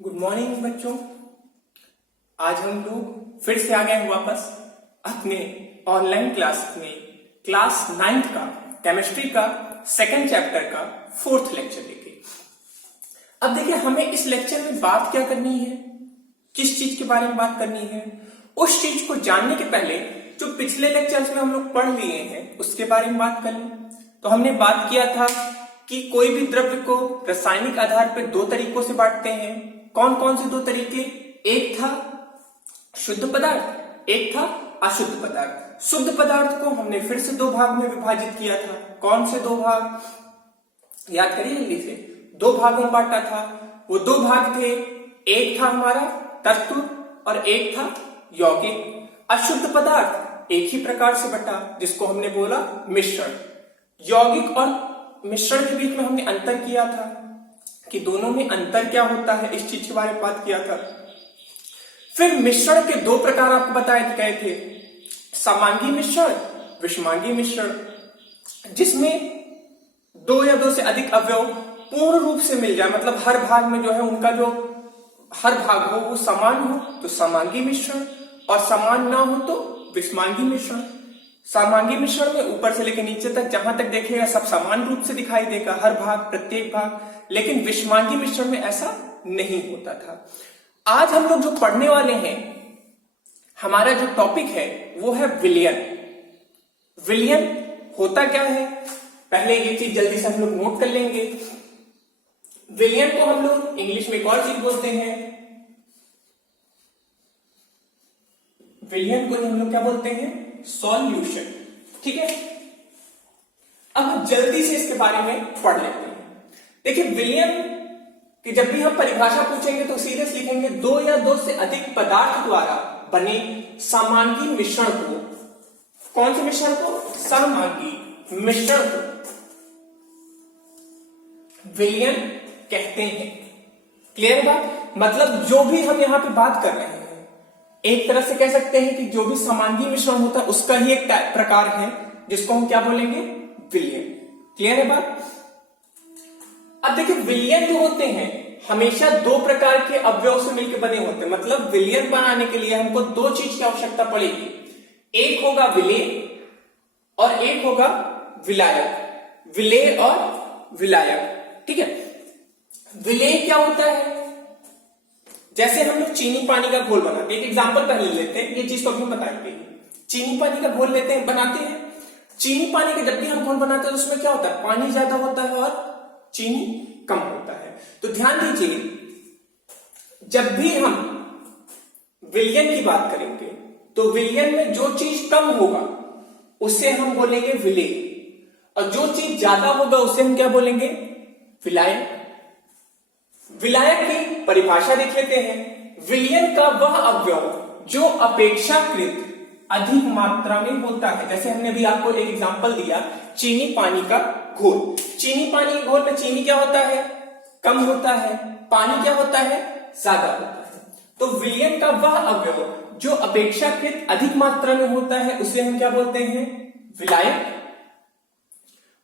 Good morning बच्चों। आज हम लोग फिर से आ गए हैं वापस अपने ऑनलाइन क्लास में क्लास 9th का केमिस्ट्री का सेकंड चैप्टर का 4th लेक्चर लेके। अब देखिए हमें इस लेक्चर में बात क्या करनी है, किस चीज के बारे में बात करनी है, उस चीज को जानने के पहले जो पिछले लेक्चर्स में हम लोग पढ़ लिए हैं उसके बारे में बात कर लें। तो हमने बात किया था कि कोई भी द्रव्य को रासायनिक आधार पर दो तरीकों से बांटते हैं। कौन कौन से दो तरीके? एक था शुद्ध पदार्थ, एक था अशुद्ध पदार्थ। शुद्ध पदार्थ को हमने फिर से दो भाग में विभाजित किया था। कौन से दो भाग? याद करिए जल्दी से। दो भागों में बांटा था। वो दो भाग थे, एक था हमारा तत्व और एक था यौगिक। अशुद्ध पदार्थ एक ही प्रकार से बटा जिसको हमने बोला मिश्रण। यौगिक और मिश्रण के बीच में हमने अंतर किया था कि दोनों में अंतर क्या होता है, इस चीज के बारे में बात किया था। फिर मिश्रण के दो प्रकार आपको बताए गए थे, समांगी मिश्रण, विषमांगी मिश्रण, जिसमें दो या दो से अधिक अवयव पूर्ण रूप से मिल जाए, मतलब हर भाग में जो है उनका जो हर भाग हो वो समान हो तो समांगी मिश्रण, और समान ना हो तो विषमांगी मिश्रण। समांगी मिश्रण में ऊपर से लेकर नीचे तक जहां तक देखेगा सब समान रूप से दिखाई देगा, हर भाग प्रत्येक भाग। लेकिन विषमांगी मिश्रण में ऐसा नहीं होता था। आज हम लोग जो पढ़ने वाले हैं, हमारा जो टॉपिक है वो है विलयन। विलयन होता क्या है, पहले ये चीज जल्दी से हम लोग नोट कर लेंगे। विलयन को हम लोग इंग्लिश में एक और चीज बोलते हैं, विलयन को हम लोग क्या बोलते हैं? सॉल्यूशन। ठीक है, अब जल्दी से इसके बारे में पढ़ लेते हैं। देखिए विलयन कि जब भी हम परिभाषा पूछेंगे तो सीधे लिखेंगे दो या दो से अधिक पदार्थ द्वारा बने समांगी मिश्रण को, कौन से मिश्रण को? समांगी मिश्रण को विलयन कहते हैं। क्लियर बात? मतलब जो भी हम यहां पे बात कर रहे हैं, एक तरह से कह सकते हैं कि जो भी समांगी मिश्रण होता है उसका ही एक प्रकार है जिसको हम क्या बोलेंगे? विलयन। क्लियर है बात? अब देखिए विलयन जो होते हैं हमेशा दो प्रकार के अवयव से मिलकर बने होते हैं। मतलब विलयन बनाने के लिए हमको दो चीज की आवश्यकता पड़ेगी, एक होगा विलेय और एक होगा विलायक। विलेय और विलायक। ठीक है, विलेय क्या होता है? जैसे हम लोग चीनी पानी का घोल बनाते हैं, एक एग्जांपल पहले लेते हैं, ये चीज तो हम बताएंगे। चीनी पानी का घोल लेते हैं, बनाते हैं। चीनी पानी का जब भी हम घोल बनाते हैं तो उसमें क्या होता है? पानी ज्यादा होता है और चीनी कम होता है। तो ध्यान दीजिए, जब भी हम विलयन की बात करेंगे तो विलयन में जो चीज कम होगा उसे हम बोलेंगे विलेय, और जो चीज ज्यादा होगा उसे हम क्या बोलेंगे? विलायक। विलायक की परिभाषा देख लेते हैं। विलयन का वह अवयव जो अपेक्षाकृत अधिक मात्रा में होता है। जैसे हमने भी आपको एक एग्जांपल दिया, चीनी पानी का घोल। चीनी पानी के घोल में चीनी क्या होता है? कम होता है, पानी क्या होता है? ज्यादा होता है। तो विलयन का वह अवयव जो अपेक्षाकृत अधिक मात्रा में होता है उसे हम क्या बोलते हैं? विलायक।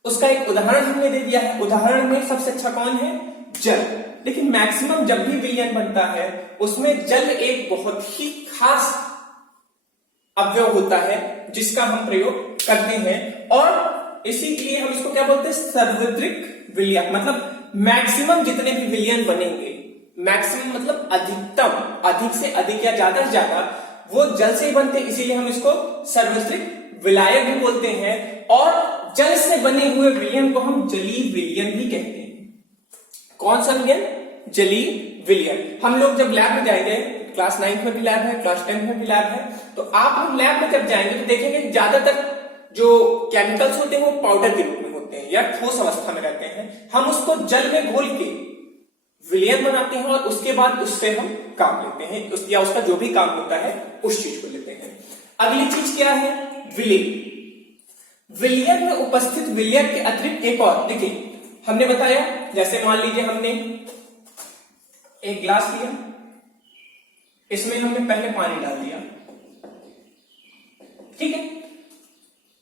उसका एक उदाहरण हमने दे दिया है। उदाहरण में सबसे अच्छा कौन है? जल। लेकिन मैक्सिमम जब भी विलयन बनता है उसमें जल एक बहुत ही खास अवयव होता है जिसका हम प्रयोग करते हैं, और इसीलिए हम इसको क्या बोलते हैं? सार्वत्रिक विलयन। मतलब मैक्सिमम जितने भी विलयन बनेंगे, मैक्सिमम मतलब अधिकतम, अधिक से अधिक या ज्यादा से ज्यादा वो जल से ही बनते हैं, इसीलिए हम इसको सार्वत्रिक विलायक भी बोलते हैं। और जल से बने हुए विलयन को हम जलीय विलयन भी कहते हैं। कौन सा विलयन? जलीय विलयन। हम लोग जब लैब में जाएंगे, क्लास 9th में भी लैब है, क्लास 10th में भी लैब है, तो आप हम लैब में जब जाएंगे तो देखेंगे ज्यादातर जो केमिकल्स होते हैं वो पाउडर के रूप में होते हैं या ठोस अवस्था में रहते हैं। हम उसको जल में घोल के विलयन बनाते हैं और उसके बाद उससे हम काम लेते हैं, या उसका जो भी काम होता है उस चीज को लेते हैं। अगली चीज क्या है? विलेय। विलयन में उपस्थित विलयक के अतिरिक्त एक और, देखिए हमने बताया, जैसे मान लीजिए हमने एक ग्लास लिया, इसमें हमने पहले पानी डाल दिया, ठीक है,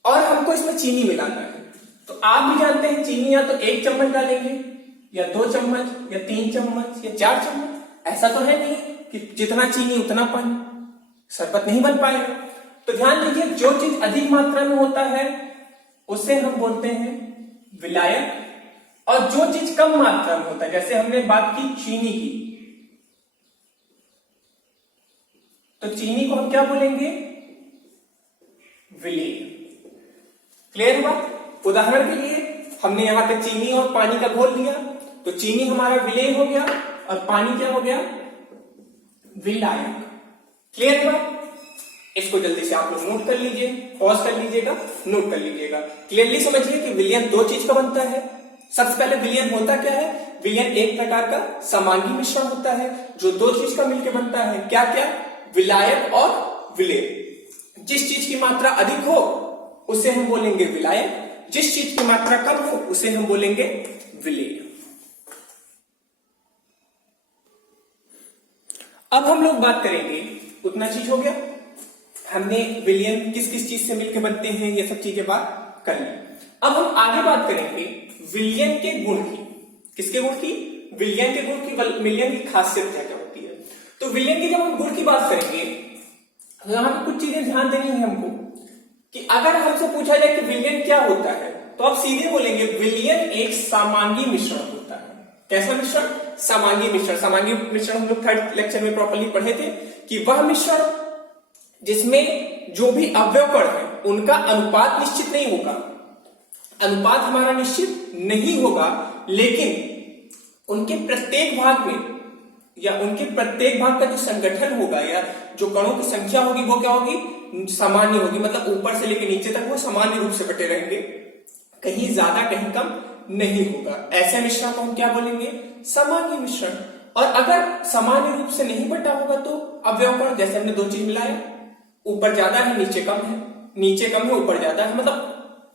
और हमको इसमें चीनी मिलाना है। तो आप भी जानते हैं चीनी या तो 1 चम्मच डालेंगे या 2 चम्मच या 3 चम्मच या 4 चम्मच, ऐसा तो है नहीं कि जितना चीनी उतना पानी, शरबत नहीं बन पाएगा। तो ध्यान दीजिए, जो चीज अधिक मात्रा में होता है उसे हम बोलते हैं विलायक, और जो चीज कम मात्रा में होता है, जैसे हमने बात की चीनी की, तो चीनी को हम क्या बोलेंगे? विलेय। क्लियर हुआ? उदाहरण के लिए हमने यहां पे चीनी और पानी का घोल लिया, तो चीनी हमारा विलेय हो गया और पानी क्या हो गया? विलायक। क्लियर हुआ? इसको जल्दी से आप लोग नोट कर लीजिए, पॉज कर लीजिएगा, नोट कर लीजिएगा। क्लियरली समझिए कि विलयन दो चीज का बनता है। सबसे पहले विलयन होता क्या है? विलयन एक प्रकार का समांगी मिश्रण होता है जो दो चीज का मिलकर बनता है। क्या क्या? विलायक और विलेय। जिस चीज की मात्रा अधिक हो उसे हम बोलेंगे विलायक, जिस चीज की मात्रा कम हो उसे हम बोलेंगे विलेय। अब हम लोग बात करेंगे, उतना चीज हो गया, हमने विलयन किस किस चीज से मिलकर बनते हैं ये सब चीजें बात कर ली। अब हम आगे बात करेंगे विलयन के गुण की। किसके गुण की? विलयन के गुण की। विलयन की खासियत क्या क्या होती है? तो विलयन की जब हम गुण की बात करेंगे तो यहां पर कुछ चीजें ध्यान देनी है हमको, कि अगर हमसे पूछा जाए कि विलयन क्या होता है तो आप सीधे बोलेंगे विलयन एक समांगी मिश्रण होता है। कैसा मिश्रण? समांगी मिश्रण। समांगी मिश्रण हम लोग थर्ड लेक्चर में प्रॉपर्ली पढ़े थे कि वह मिश्रण जिसमें जो भी अवयवकण है उनका अनुपात निश्चित नहीं होगा। अनुपात हमारा निश्चित नहीं होगा, लेकिन उनके प्रत्येक भाग में या उनके प्रत्येक भाग का जो संगठन होगा या जो कणों की संख्या होगी वो क्या होगी? सामान्य होगी। मतलब ऊपर से लेकर नीचे तक वो सामान्य रूप से बटे रहेंगे, कहीं ज्यादा कहीं कम नहीं होगा। ऐसे मिश्रण को हम क्या बोलेंगे? समांगी मिश्रण। और अगर सामान्य रूप से नहीं बटा होगा तो अवयवकण, जैसे हमने दो चीज मिलाया, ऊपर ज्यादा है नीचे कम है, नीचे कम है ऊपर ज्यादा है, मतलब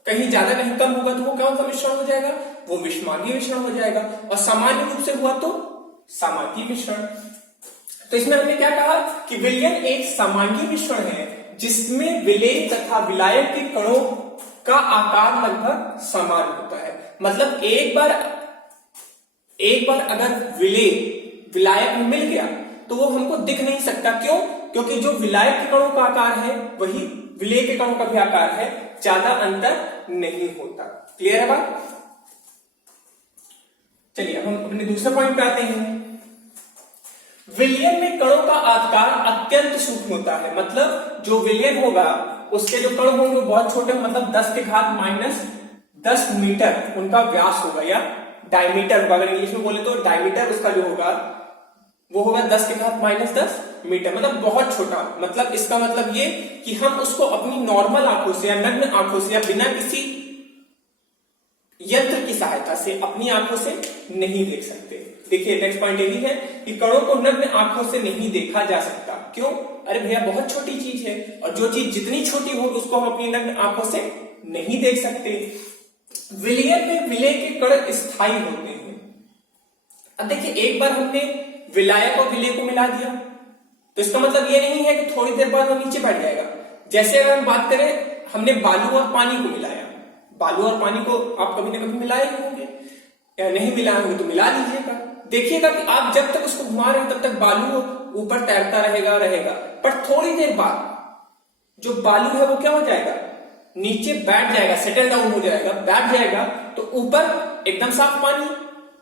कहीं ज्यादा कहीं कम होगा तो वो कौन सा मिश्रण हो जाएगा? वो विषमांगी मिश्रण हो जाएगा। और सामान्य रूप से हुआ तो समांगी मिश्रण। तो इसमें हमने क्या कहा कि विलयन एक समांगी मिश्रण है जिसमें विलेय तथा विलायक के कणों का आकार लगभग समान होता है। मतलब एक बार अगर विलेय विलायक में मिल गया तो वो हमको दिख नहीं सकता। क्यों? क्योंकि जो विलायक के कणों का आकार है वही विलेय के कणों का भी आकार है, ज्यादा अंतर नहीं होता। क्लियर है बात? चलिए अब हम अपने दूसरे पॉइंट पे आते हैं। विलयन में कणों का आकार अत्यंत सूक्ष्म होता है। मतलब जो विलयन होगा उसके जो कण होंगे बहुत छोटे, मतलब 10 के घात -10 मीटर उनका व्यास होगा या डायमीटर होगा। अगर इंग्लिश में बोले तो डायमीटर उसका जो होगा वो होगा 10 के घात -10 मीटर, मतलब बहुत छोटा। मतलब इसका मतलब ये कि हम उसको अपनी नॉर्मल आंखों से या नग्न आंखों से या बिना किसी यंत्र की सहायता से अपनी आंखों से नहीं देख सकते। देखिए नेक्स्ट पॉइंट यही है कि कणों को नग्न आंखों से नहीं देखा जा सकता। क्यों? अरे भैया बहुत छोटी चीज है, और जो चीज जितनी छोटी हो उसको हम अपनी नग्न आंखों से नहीं देख सकते। विलयन में विलेय के कण स्थायी होते हैं। अब देखिए एक बार हमने विलायक और विलेय को मिला दिया तो इसका मतलब ये नहीं है कि थोड़ी देर बाद वो नीचे बैठ जाएगा। जैसे अगर हम बात करें, हमने बालू और पानी को मिलाया, बालू और पानी को आप कभी ना कभी मिलाए होंगे या नहीं मिलाए होंगे तो मिला लीजिएगा। देखिएगा कि आप जब तक उसको घुमा रहे हैं तब तक बालू ऊपर तैरता रहेगा, पर थोड़ी देर बाद जो बालू है वो क्या हो जाएगा? नीचे बैठ जाएगा, सेटल डाउन हो जाएगा, बैठ जाएगा। तो ऊपर एकदम साफ पानी,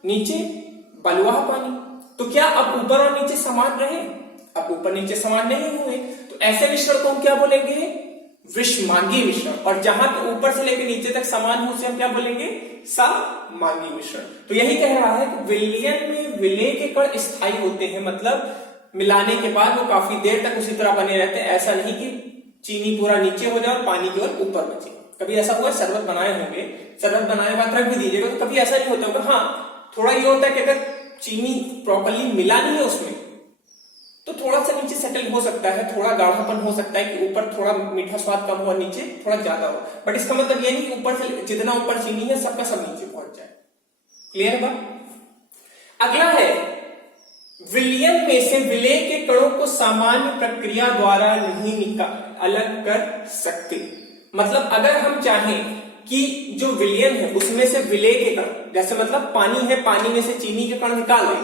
नीचे बलुआ पानी। तो क्या अब ऊपर और नीचे समान रहे? अब ऊपर नीचे समान नहीं हुए। तो ऐसे मिश्रण को हम क्या बोलेंगे? विषमांगी मिश्रण। और जहां पे ऊपर से लेकर नीचे तक समान हो उसे हम क्या बोलेंगे? समांगी मिश्रण। तो यही कह रहा है कि विलयन में विलेय के कण स्थायी होते हैं, मतलब मिलाने के बाद वो काफी देर तक उसी तरह बने रहते हैं। ऐसा नहीं कि चीनी पूरा नीचे हो जाए और पानी केवल ऊपर बचे। कभी ऐसा हुआ? शरबत बनाए होंगे, शरबत बनाने बाद रख भी दीजिएगा तो कभी ऐसा नहीं होता होगा। हाँ, थोड़ा ये होता है कि अगर चीनी प्रॉपर्ली मिला नहीं है उसमें तो थोड़ा सा नीचे सेटल हो सकता है, थोड़ा गाढ़ापन हो सकता है कि ऊपर थोड़ा मीठा स्वाद कम हो और नीचे थोड़ा ज्यादा हो। बट इसका मतलब ये नहीं कि ऊपर से जितना ऊपर चीनी है सबका सब नीचे पहुंच जाए। क्लियर है? अगला है विलयन में से विलेय के कणों को सामान्य प्रक्रिया द्वारा नहीं अलग कर सकते। मतलब अगर हम चाहें कि जो विलयन है उसमें से विलेय के कण, जैसे मतलब पानी है, पानी में से चीनी के कण निकाल दें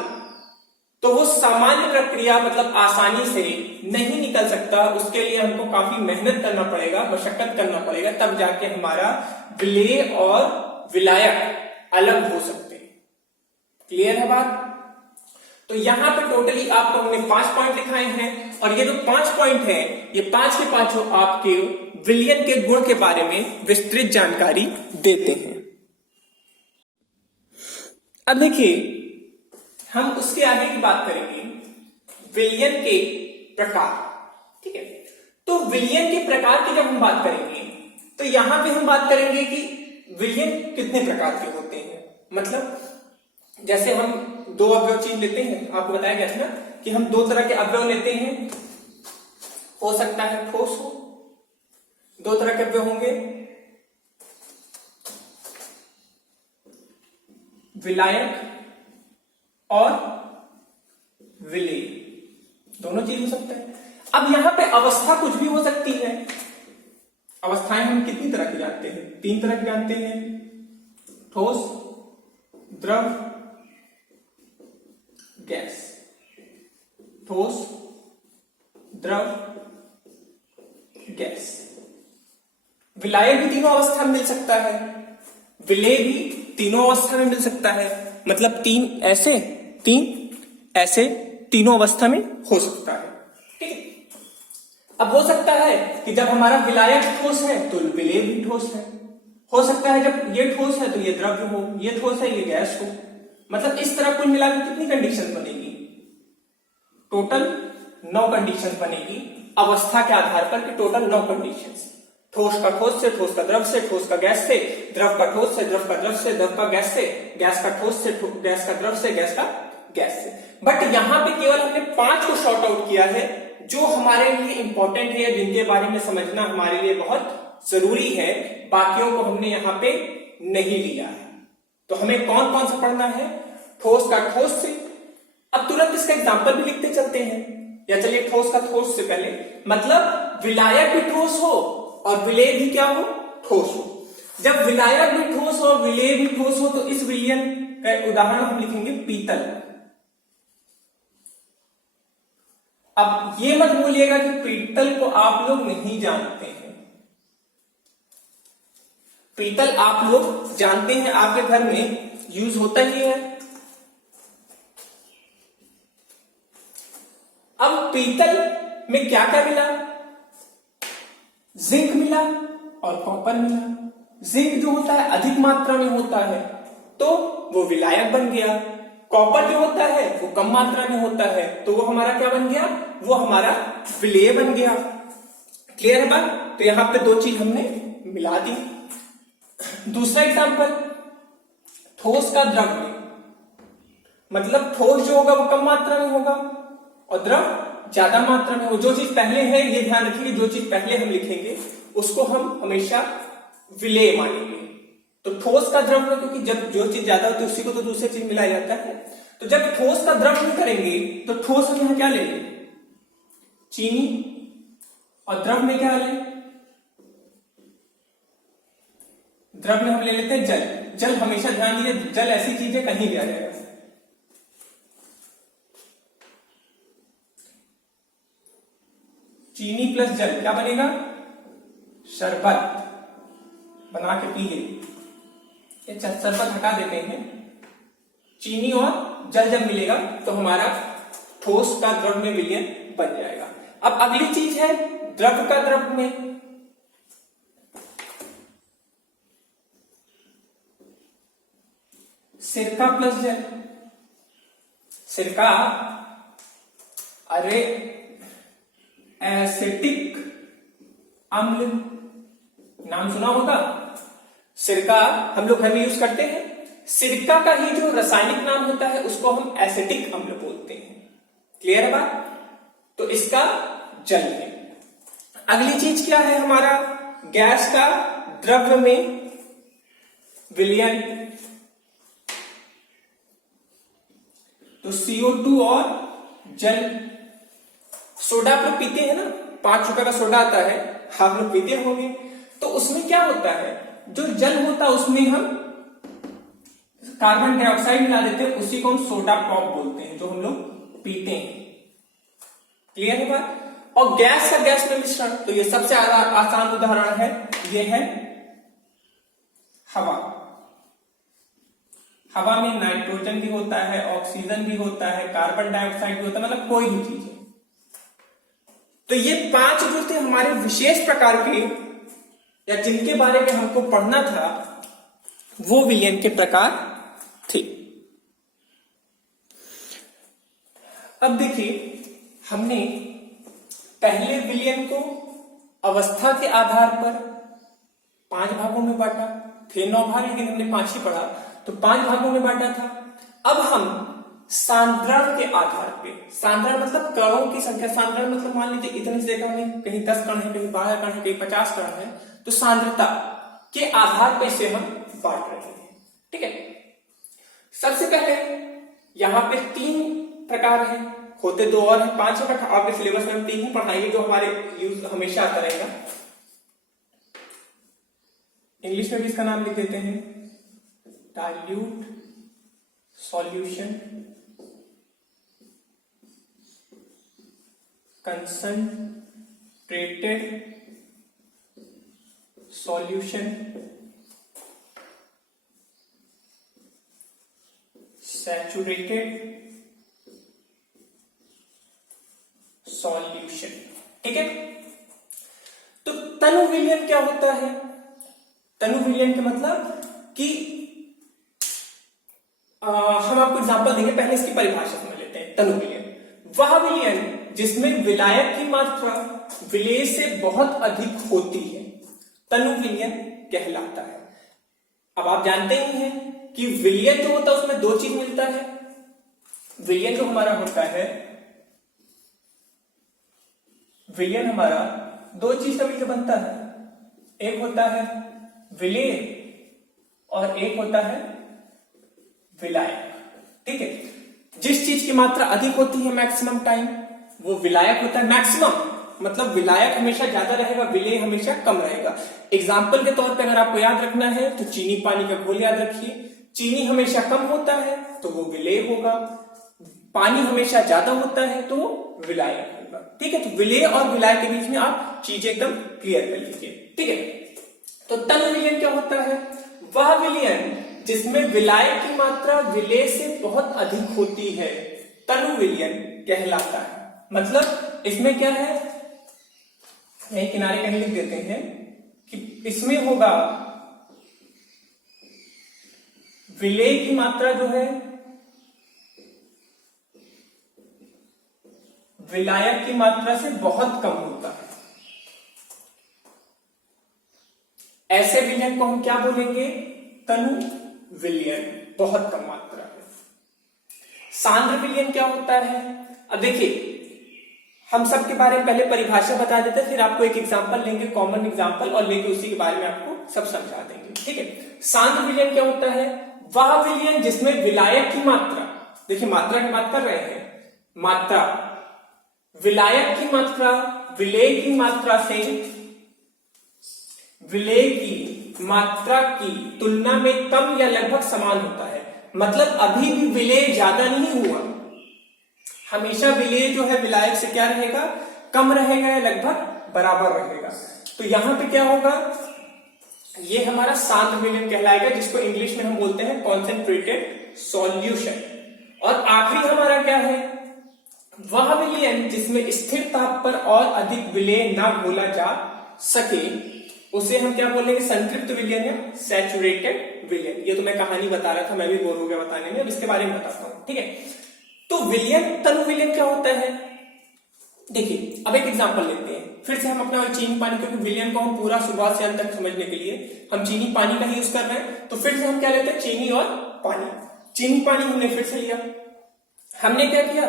तो वो सामान्य प्रक्रिया मतलब आसानी से नहीं निकल सकता, उसके लिए हमको काफी मेहनत करना पड़ेगा, मशक्कत करना पड़ेगा, तब जाके हमारा विलेय और विलायक अलग हो सकते हैं। क्लियर है बात? तो यहां पे टोटली आपको हमने 5 पॉइंट दिखाए हैं, और ये जो 5 पॉइंट है, ये 5 के 5 आपके विलयन के गुण के बारे में विस्तृत जानकारी देते हैं। अब देखिए, हम उसके आगे की बात करेंगे, विलयन के प्रकार। ठीक है, तो विलयन के प्रकार की जब हम बात करेंगे, तो यहां पे हम बात करेंगे कि विलयन कितने प्रकार के होते हैं। मतलब जैसे हम दो अवयव चीज लेते हैं, आपको बताया गया था ना कि हम 2 तरह के अवयव लेते हैं, हो सकता है ठोस हो, 2 तरह के अवयव होंगे, विलायक और विलेय, दोनों चीज हो सकता है। अब यहां पे अवस्था कुछ भी हो सकती है। अवस्थाएं हम कितनी तरह की जानते हैं? 3 तरह की जानते हैं, ठोस, द्रव, गैस। ठोस, द्रव, गैस। विलायक भी तीनों अवस्था में मिल सकता है, विलेय भी तीनों अवस्था में मिल सकता है। मतलब 3 ऐसे, 3 ऐसे, तीनों अवस्था में हो सकता है। ठीक है, अब हो सकता है कि जब हमारा विलायक ठोस है तो विलेय भी ठोस है। हो सकता है जब ये ठोस है तो ये द्रव्य हो, ये ठोस है ये गैस हो। मतलब इस तरह कुल मिलाकर कितनी कंडीशन बनेगी? टोटल 9 कंडीशन बनेगी अवस्था के आधार पर, कि टोटल 9 कंडीशन। ठोस का ठोस से, ठोस का द्रव से, ठोस का गैस से, द्रव का ठोस से, द्रव का द्रव से, द्रव का गैस से, गैस का ठोस से, गैस का द्रव से, गैस का गैस से। बट यहां पे केवल हमने 5 को शॉर्ट आउट किया है, जो हमारे लिए इंपॉर्टेंट है, जिनके बारे में समझना हमारे लिए बहुत जरूरी है। बाकियों को हमने यहां पे नहीं लिया है। तो हमें कौन कौन सा पढ़ना है? ठोस का ठोस से। अब तुरंत इसका एग्जाम्पल भी लिखते चलते हैं, या चलिए ठोस का ठोस से पहले, मतलब विलायक भी ठोस हो और विलेय भी क्या हो? ठोस हो। जब विलायक भी ठोस हो और विलेय भी ठोस हो, तो इस विलयन का उदाहरण हम लिखेंगे पीतल। अब ये मत भूलिएगा कि पीतल को आप लोग नहीं जानते हैं। पीतल आप लोग जानते हैं, आपके घर में यूज होता ही है। अब पीतल में क्या क्या मिला? जिंक मिला और कॉपर मिला। जिंक जो होता है अधिक मात्रा में होता है तो वो विलायक बन गया। कॉपर जो होता है वो कम मात्रा में होता है तो वो हमारा क्या बन गया? वो हमारा विलेय बन गया। क्लियर है बात? तो यहां पे 2 चीज हमने मिला दी। दूसरा एग्जांपल, ठोस का द्रव में, मतलब ठोस जो होगा वो कम मात्रा में होगा और द्रव ज्यादा मात्रा में हो। जो चीज पहले है ये ध्यान रखिए, जो चीज पहले हम लिखेंगे उसको हम हमेशा विलेय मानेंगे। तो ठोस का द्रव में, क्योंकि जब जो चीज ज्यादा होती है उसी को तो दूसरी चीज मिलाया जाता है, तो जब ठोस का द्रव में करेंगे तो ठोस हम यहां क्या लेंगे? चीनी, और द्रव में क्या लें? द्रव में हम ले लेते हैं जल। जल हमेशा ध्यान दीजिए, जल ऐसी चीज है कहीं भी आ जाएगा। चीनी प्लस जल क्या बनेगा? शरबत। बना के पी लीजिए। शरबत हटा देते हैं। चीनी और जल जब मिलेगा तो हमारा ठोस का द्रव में विलयन बन जाएगा। अब अगली चीज है द्रव का द्रव में। सिरका प्लस जल। सिरका, अरे एसिटिक अम्ल, नाम सुना होगा। सिरका हम लोग घर में यूज करते हैं। सिरका का ही जो रासायनिक नाम होता है उसको हम एसिटिक अम्ल बोलते हैं। क्लियर है बात? तो इसका जल है। अगली चीज क्या है हमारा? गैस का द्रव्य में विलयन। तो CO2 और जल। सोडा आप लोग पीते हैं ना, 5 रुपए का सोडा आता है, आप लोग पीते होंगे। तो उसमें क्या होता है? जो जल होता है उसमें हम कार्बन डाइऑक्साइड मिला देते हैं, उसी को हम सोडा पॉप बोलते हैं, जो हम लोग पीते हैं। क्लियर है बात? और गैस का गैस में मिश्रण, तो ये सबसे आसान उदाहरण है, ये है हवा। हवा में नाइट्रोजन भी होता है, ऑक्सीजन भी होता है, कार्बन डाइऑक्साइड भी होता है, मतलब कोई भी चीज है। तो ये 5 जो थे हमारे विशेष प्रकार के, या जिनके बारे में हमको पढ़ना था, वो विलयन के प्रकार थे। अब देखिए, हमने पहले विलयन को अवस्था के आधार पर 5 भागों में बांटा, थे 9 भाग लेकिन हमने 5 ही पढ़ा, तो 5 भागों में बांटा था। अब हम सांद्रण के आधार पे, सांद्रण मतलब कणों की संख्या, सांद्रण मतलब मान लीजिए इतनी जगह में कहीं 10 कण है, कहीं 12 कण है, कहीं 50 कण है, तो सांद्रता के आधार पे इसे हम बांट रहे हैं। ठीक है, सबसे पहले यहां पे 3 प्रकार है, होते 2 और है, 5 है, आपके सिलेबस में हम 3 ही पढ़ाएंगे जो हमारे यूज हमेशा आता रहेगा। इंग्लिश में भी इसका नाम लिख देते हैं, dilute solution, concentrated solution, saturated solution. ठीक है, तो तनु विलयन क्या होता है? तनु विलयन का मतलब कि हम आपको एग्जांपल देंगे, पहले इसकी परिभाषा समझ लेते हैं। तनु विलयन वह विलयन जिसमें विलायक की मात्रा विलेय से बहुत अधिक होती है, तनु विलयन कहलाता है। अब आप जानते ही हैं कि विलयन जो होता है उसमें 2 चीज मिलता है। विलयन जो हमारा होता है, विलयन हमारा 2 चीज का मिलकर बनता है, एक होता है विलेय और एक होता है विलायक। ठीक है, जिस चीज की मात्रा अधिक होती है मैक्सिमम टाइम, वो विलायक होता है। मैक्सिमम मतलब विलायक हमेशा ज्यादा रहेगा, विलेय हमेशा कम रहेगा। एग्जाम्पल के तौर पे अगर आपको याद रखना है तो चीनी पानी का घोल याद रखिए, चीनी हमेशा कम होता है तो वो विलेय होगा, पानी हमेशा ज्यादा होता है तो वो विलायक होगा। ठीक है, तो विलेय और विलायक के बीच में आप चीजें एकदम क्लियर कर लीजिए। ठीक है, तो तनु विलयन क्या होता है? वह विलयन जिसमें विलायक की मात्रा विलेय से बहुत अधिक होती है, तनु विलयन कहलाता है। मतलब इसमें क्या है, यही किनारे कहीं लिख देते हैं कि इसमें होगा विलेय की मात्रा जो है विलायक की मात्रा से बहुत कम होता है। ऐसे विलयन को हम क्या बोलेंगे? तनु विलयन, बहुत कम मात्रा है। सांद्र विलयन क्या होता है? अब देखिए, हम सब के बारे में पहले परिभाषा बता देते हैं, फिर आपको एक एग्जांपल लेंगे, कॉमन एग्जांपल, और लेके उसी के बारे में आपको सब समझा देंगे। ठीक है, सांद्र विलयन क्या होता है? वह विलयन जिसमें विलायक की मात्रा, देखिए मात्रा की बात कर रहे हैं, मात्रा, विलायक की मात्रा विलेय की मात्रा से, विलेय की मात्रा की तुलना में कम या लगभग समान होता है। मतलब अभी भी विलेय ज्यादा नहीं हुआ, हमेशा विलेय जो है विलायक से क्या रहेगा? कम रहेगा या लगभग बराबर रहेगा। तो यहां पे क्या होगा? ये हमारा सांद्र विलयन कहलाएगा, जिसको इंग्लिश में हम बोलते हैं कॉन्सेंट्रेटेड सॉल्यूशन। और आखिरी हमारा क्या है? वह विलयन जिसमें स्थिर ताप पर और अधिक विलेय ना घोला जा सके, उसे हम क्या बोलेंगे? संतृप्त विलयन या सैचुरेटेड विलयन। ये तो मैं कहानी बता रहा था, मैं भी बोर हो गया बताने में, अब इसके बारे में बताता हूं। ठीक है, तो विलयन, तनु विलयन क्या होता है? देखिए, अब एक एग्जांपल लेते हैं, फिर से हम अपना चीनी पानी, क्योंकि विलयन को हम पूरा शुरुआत से अंत तक समझने के लिए हम चीनी पानी का ही यूज कर रहे हैं, तो फिर से हम क्या लेते हैं? चीनी और पानी। चीनी पानी हमने फिर से लिया, हमने क्या किया?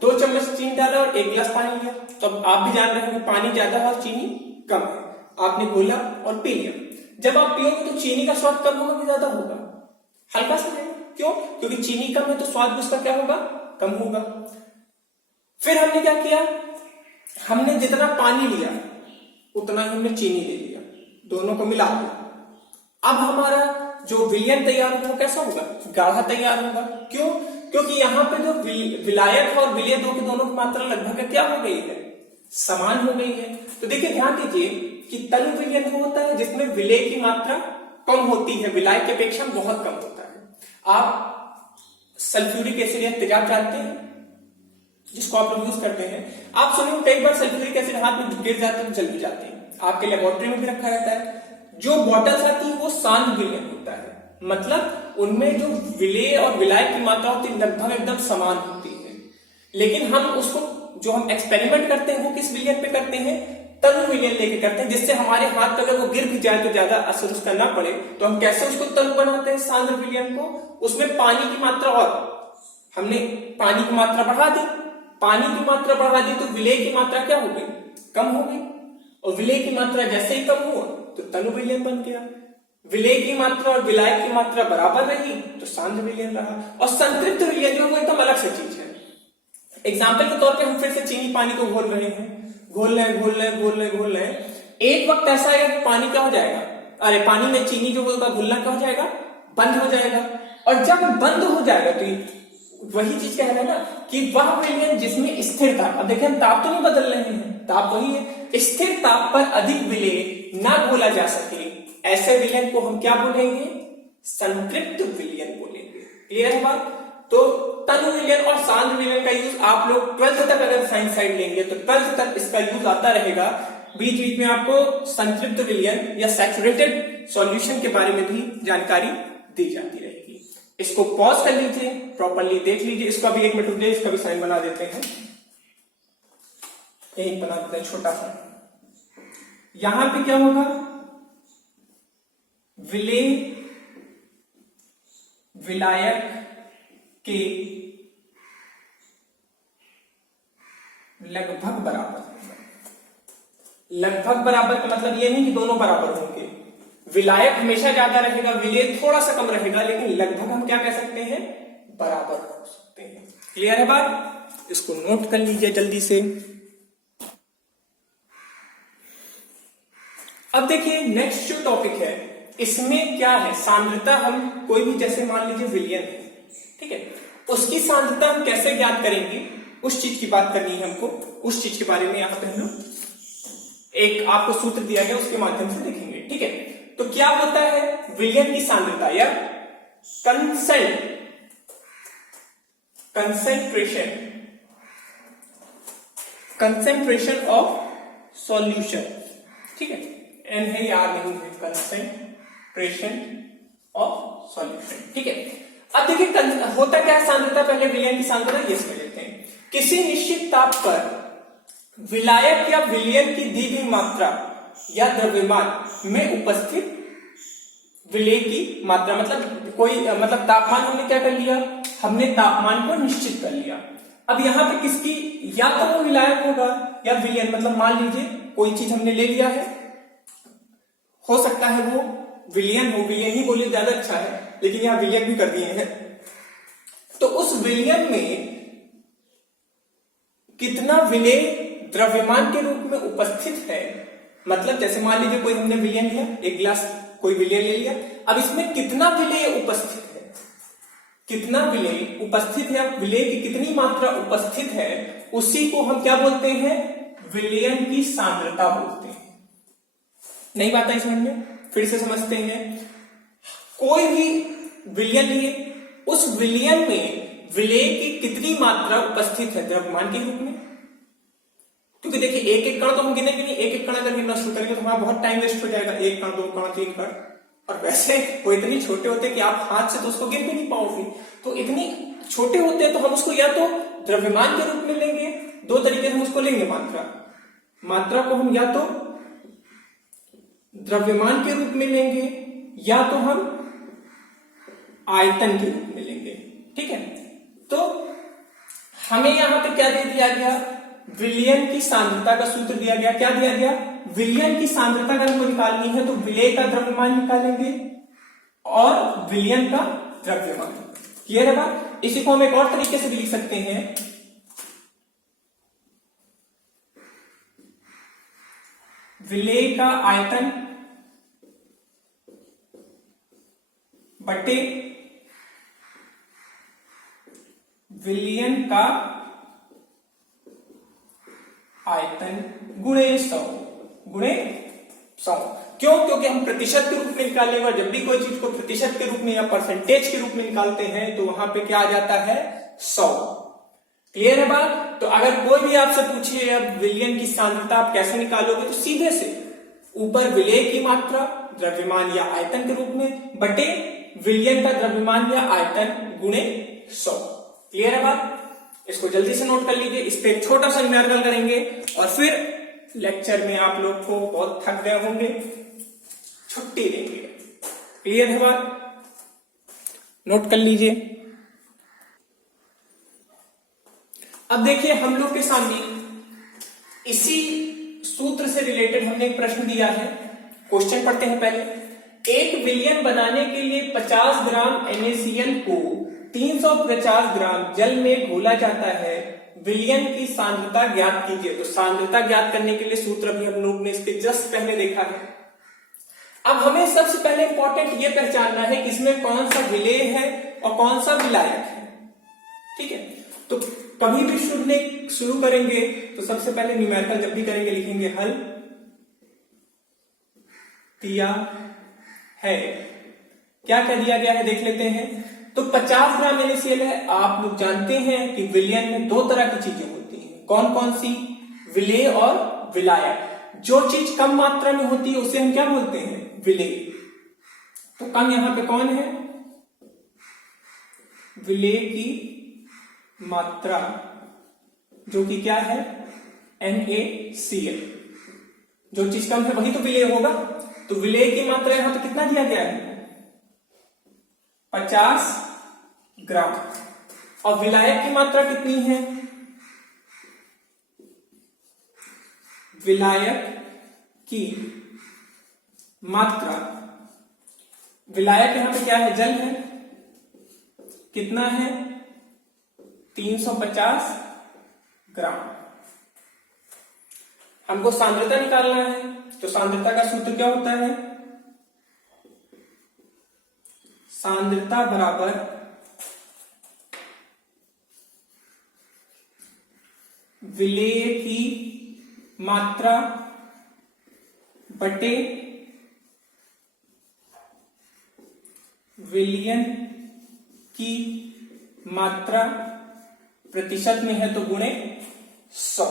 2 चम्मच चीनी डाला और 1 गिलास पानी लिया। तो अब आप भी जान रहे हैं कि पानी ज्यादा है और चीनी कम है, आपने घोला और पी लिया। जब आप पियोगे तो चीनी का स्वाद कम होगा कि ज्यादा होगा? हल्का सा रहेगा। क्यों? क्योंकि चीनी कम है तो स्वाद उसका क्या होगा? कम होगा। फिर हमने क्या किया? हमने जितना पानी लिया उतना ही हमने चीनी ले लिया, दोनों को मिला दिया। अब हमारा जो विलयन तैयार होगा वो कैसा होगा? गाढ़ा तैयार होगा। क्यों? क्योंकि यहाँ पे जो विलायक और विलेय दो के दोनों की मात्रा लगभग क्या हो गई है, समान हो गई है। तो देखिए ध्यान दीजिए कि तनु विलयन वो होता है जिसमें विलेय की मात्रा कम होती है, विलाय की अपेक्षा बहुत कम होता है। आप सल्फ्यूरिक एसिड या तेजाब जानते हैं, जिसको आप लोग यूज करते हैं। आप सुनिए कई बार सल्फ्यूरिक एसिड हाथ में गिर जाते हैं, जल भी जाते हैं, आपके लेबोरेटरी में भी रखा रहता है। जो बॉटल्स आती है वो सांद्र विलयन होता है, मतलब उनमें जो विलेय और विलाय की मात्रा होती है लगभग एकदम समान होती है। लेकिन हम उसको जो हम एक्सपेरिमेंट करते हैं वो किस विलयन पे करते हैं, तनु विलयन लेके करते हैं, जिससे हमारे हाथ पे अगर वो गिर भी जाए तो ज्यादा असर उसका ना पड़े। तो हम कैसे उसको तनु बनाते हैं सांद्र विलयन को, उसमें पानी की मात्रा, और हमने पानी की मात्रा बढ़ा दी, पानी की मात्रा बढ़ा दी तो विलेय की मात्रा क्या हो गई, कम हो गई। और विलेय की मात्रा जैसे ही कम हुआ तो तनु विलयन बन गया। विलेय की मात्रा और विलायक की मात्रा बराबर रही तो सांद्र विलयन रहा। और संतृप्त विलयन जो वो एकदम अलग से चीज है। एग्जाम्पल के तौर पे हम फिर से चीनी पानी को घोल रहे हैं, घोल रहे हैं। एक वक्त ऐसा आएगा कि पानी क्या हो जाएगा, अरे पानी में चीनी जो होगा घुलना क्या हो जाएगा, बंद हो जाएगा। और जब बंद हो जाएगा तो वही चीज कह रहे हैं ना कि वह विलयन जिसमें स्थिर ताप, अब देखें हम ताप तो नहीं बदल रहे हैं, ताप वही है, स्थिर ताप पर अधिक विलेय ना घोला जा सके, ऐसे विलयन को हम क्या बोलेंगे, संतृप्त विलयन बोलेंगे। क्लियर है बात। तो तनु विलयन और सांद्र विलयन का यूज आप लोग 12th तक अगर साइंस साइड लेंगे तो 12th तक इसका यूज आता रहेगा। बीच बीच में आपको संतृप्त विलयन या सैचुरेटेड सॉल्यूशन के बारे में भी जानकारी दी जाती रहेगी। इसको पॉज कर लीजिए, प्रॉपर्ली देख लीजिए। इसका भी 1 मिनट रुक जाइए, इसका भी साइन बना देते हैं, एक बना देते हैं छोटा सा। यहां पे क्या होगा, विलेय विलायक के लगभग बराबर। लगभग बराबर का मतलब यह नहीं कि दोनों बराबर होंगे, विलायक हमेशा ज्यादा रहेगा, विलेय थोड़ा सा कम रहेगा, लेकिन लगभग हम क्या कह सकते हैं, बराबर हो सकते हैं। क्लियर है बात। इसको नोट कर लीजिए जल्दी से। अब देखिए नेक्स्ट जो टॉपिक है इसमें क्या है, सांद्रता। हम कोई भी जैसे मान लीजिए विलयन है, ठीक है, उसकी सांद्रता हम कैसे ज्ञात करेंगे, उस चीज की बात करनी है हमको। उस चीज के बारे में यहां पे हम एक आपको सूत्र दिया गया, उसके माध्यम से देखेंगे। ठीक है, तो क्या होता है विलयन की सांद्रता या कंसेंट्रेशन ऑफ सॉल्यूशन। ठीक है, एन है या नहीं है, कंसेंट्रेशन ऑफ सॉल्यूशन। ठीक है, अब देखिए होता क्या है सांद्रता, पहले विलयन की सांद्रता ये समझ लेते हैं। किसी निश्चित ताप पर विलायक या विलयन की दी गई मात्रा या द्रव्यमान में उपस्थित विलेय की मात्रा, मतलब कोई मतलब तापमान हमने क्या कर लिया, हमने तापमान को निश्चित कर लिया। अब यहां पे किसकी, या तो वो विलायक होगा या विलयन, मतलब मान लीजिए कोई चीज हमने ले लिया है, हो सकता है वो विलयन हो, विलयन ही बोलिए ज्यादा अच्छा है, लेकिन यहां विलयन भी कर दिए हैं। तो उस विलयन में कितना विलेय द्रव्यमान के रूप में उपस्थित है, मतलब जैसे मान लीजिए कोई हमने विलयन लिया, एक गिलास कोई विलय ले लिया, अब इसमें कितना विलेय उपस्थित है, कितना विलेय उपस्थित है, विलेय की कितनी मात्रा उपस्थित है, उसी को हम क्या बोलते हैं, विलयन की सांद्रता बोलते हैं। नहीं बात है समझ में, फिर से समझते हैं। कोई भी विलयन लिए, उस विलयन में विलेय की कितनी मात्रा उपस्थित है द्रव्यमान के रूप में, क्योंकि देखिए एक एक कण तो हम गिने भी नहीं, एक एक कण अगर गिनना शुरू करेंगे तो हमारा बहुत टाइम वेस्ट हो जाएगा, एक कण, दो कण, तीन कण, और वैसे वो इतने छोटे होते हैं कि आप हाथ से तो उसको गिन भी नहीं पाओगे। तो इतनी छोटे होते हैं तो हम उसको या तो द्रव्यमान के रूप में लेंगे, दो तरीके से हम उसको लेंगे, मात्रा को हम या तो द्रव्यमान के रूप में लेंगे या तो हम आयतन के रूप में लेंगे। ठीक है, तो हमें यहां पे क्या दे दिया गया, विलयन की सांद्रता का सूत्र दिया गया। क्या दिया गया, विलयन की सांद्रता अगर हमको निकालनी है तो विलेय का द्रव्यमान निकालेंगे और विलयन का द्रव्यमान। क्लियर है बात। इसी को हम एक और तरीके से भी लिख सकते हैं, विलेय का आयतन बटे विलयन का आयतन गुणे 100 गुणे 100। क्यों? क्योंकि हम प्रतिशत के रूप में निकालेंगे और जब भी कोई चीज को प्रतिशत के रूप में या परसेंटेज के रूप में निकालते हैं तो वहां पे क्या आ जाता है 100। क्लियर है बात? तो अगर कोई भी आपसे पूछे अब विलयन की सांद्रता आप कैसे निकालोगे, तो सीधे से ऊपर विलेय की मात्रा द्रव्यमान या आयतन के रूप में बटे विलयन का द्रव्यमान या आयतन गुणे 100। क्लियर है बात? इसको जल्दी से नोट कर लीजिए। इस पे एक छोटा सा न्यूमेरिकल करेंगे और फिर लेक्चर में आप लोग को बहुत थक गए होंगे, छुट्टी देंगे। क्लियर है बात? नोट कर लीजिए। अब देखिए हम लोग के सामने इसी सूत्र से रिलेटेड हमने एक प्रश्न दिया है। क्वेश्चन पढ़ते हैं पहले। एक विलयन बनाने के लिए 50 ग्राम NaCl को 350 ग्राम जल में घोला जाता है। विलयन की सांद्रता ज्ञात कीजिए। तो सांद्रता ज्ञात करने के लिए सूत्र भी हम लोग ने इसके जस्ट पहले देखा है। अब हमें सबसे पहले इंपॉर्टेंट ये पहचानना है कि इसमें कौन सा विलेय है और कौन सा विलायक है। ठीक है, तो कभी भी शुरू करेंगे तो सबसे पहले न्यूमेरिकल जब भी करेंगे लिखेंगे हल दिया है। क्या क्या दिया गया है देख लेते हैं। तो 50 ग्राम NaCl है। आप लोग जानते हैं कि विलयन में दो तरह की चीजें होती हैं। कौन कौन सी? विलेय और विलायक। जो चीज कम मात्रा में होती है उसे हम क्या बोलते हैं? विलेय। तो कम यहां पे कौन है? विलेय की मात्रा, जो कि क्या है? NaCl। जो चीज कम है वही तो विलेय होगा। तो विलेय की मात्रा यहां पे कितना दिया गया है? 50 ग्राम। और विलायक की मात्रा कितनी है? विलायक की मात्रा, विलायक यहां पे क्या है? जल है। कितना है? 350 ग्राम। हमको सांद्रता निकालना है। तो सांद्रता का सूत्र क्या होता है? सांद्रता बराबर विलेय की मात्रा बटे विलयन की मात्रा, प्रतिशत में है तो गुणे 100।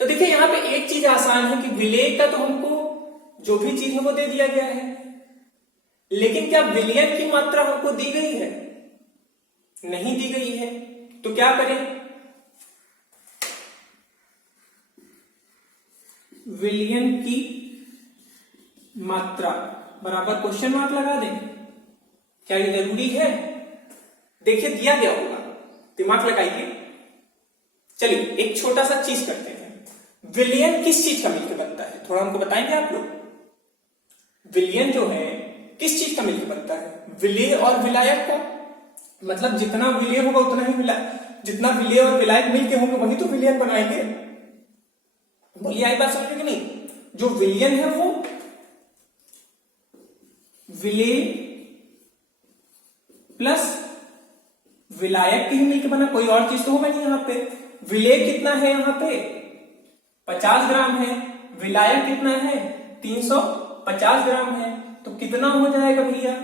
तो देखिए यहां पे एक चीज आसान है कि विलेय का तो हमको जो भी चीज है वो दे दिया गया है, लेकिन क्या विलयन की मात्रा हमको दी गई है? नहीं दी गई है। तो क्या करें? विलयन की मात्रा बराबर क्वेश्चन मार्क लगा दें। क्या ये जरूरी है? देखिए दिया गया होगा, दिमाग लगाइए। चलिए एक छोटा सा चीज करते हैं। विलयन किस चीज का मिलकर बनता है? थोड़ा हमको बताएंगे आप लोग। विलयन जो है किस चीज का मिलकर बनता है? विलेय और विलायक का। मतलब जितना विलेय होगा उतना ही विलायक, जितना विलेय और विलायक मिलके होंगे वही तो विलयन बनाएंगे। बोलिए आई बात समझ में कि नहीं? जो विलयन है वो विलेय प्लस विलायक की ही मिलकर बना, कोई और चीज तो होगा नहीं। यहां पे विलेय कितना है? यहां पे 50 ग्राम है। विलायक कितना है? 350 ग्राम है। तो कितना हो जाएगा भैया?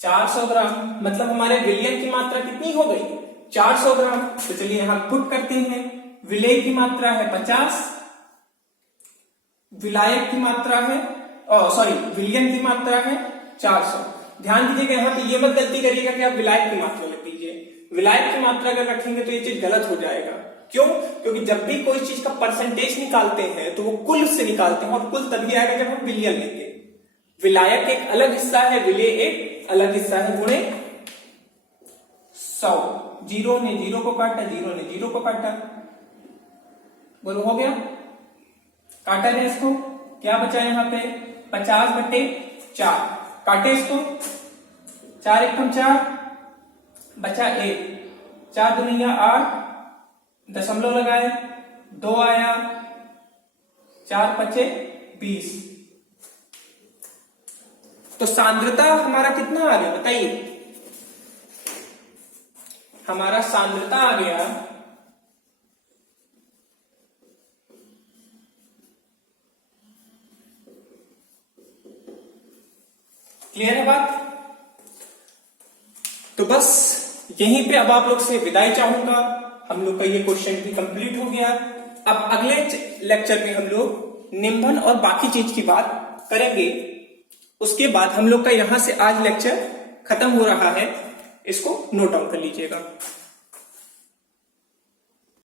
400 ग्राम। मतलब हमारे विलयन की मात्रा कितनी हो गई? 400 ग्राम। तो चलिए यहां पुट करते हैं। विलेय की मात्रा है 50, विलायक की मात्रा है विलयन की मात्रा है 400। ध्यान दीजिएगा यहां पे ये मत गलती करिएगा कि आप विलायक की मात्रा लिख दीजिए। विलायक की मात्रा अगर रखेंगे तो ये चीज गलत हो जाएगा। क्यों? क्योंकि जब भी कोई चीज का परसेंटेज निकालते हैं तो वो कुल से निकालते हैं, और कुल तभी आएगा जब हम विलयन लेंगे। विलायक एक अलग हिस्सा है, विलेय एक अलग हिस्सा है। गुणे 100। जीरो ने जीरो को काटा, जीरो ने जीरो को काटा, बोलो हो गया। काटा है इसको, क्या बचा यहां पे? 50/4। काटे इसको, 4 एकम 4, बचा 1, 4 दूनी 8, दशमलव लगाए, 2 आया, 4 पचे 20। तो सांद्रता हमारा कितना आ गया बताइए? हमारा सांद्रता आ गया क्लियर है बात। तो बस यहीं पे अब आप लोग से विदाई चाहूंगा। हम लोग का ये क्वेश्चन भी कंप्लीट हो गया। अब अगले लेक्चर में हम लोग निम्बन और बाकी चीज की बात करेंगे। उसके बाद हम लोग का यहां से आज लेक्चर खत्म हो रहा है, इसको नोट डाउन कर लीजिएगा।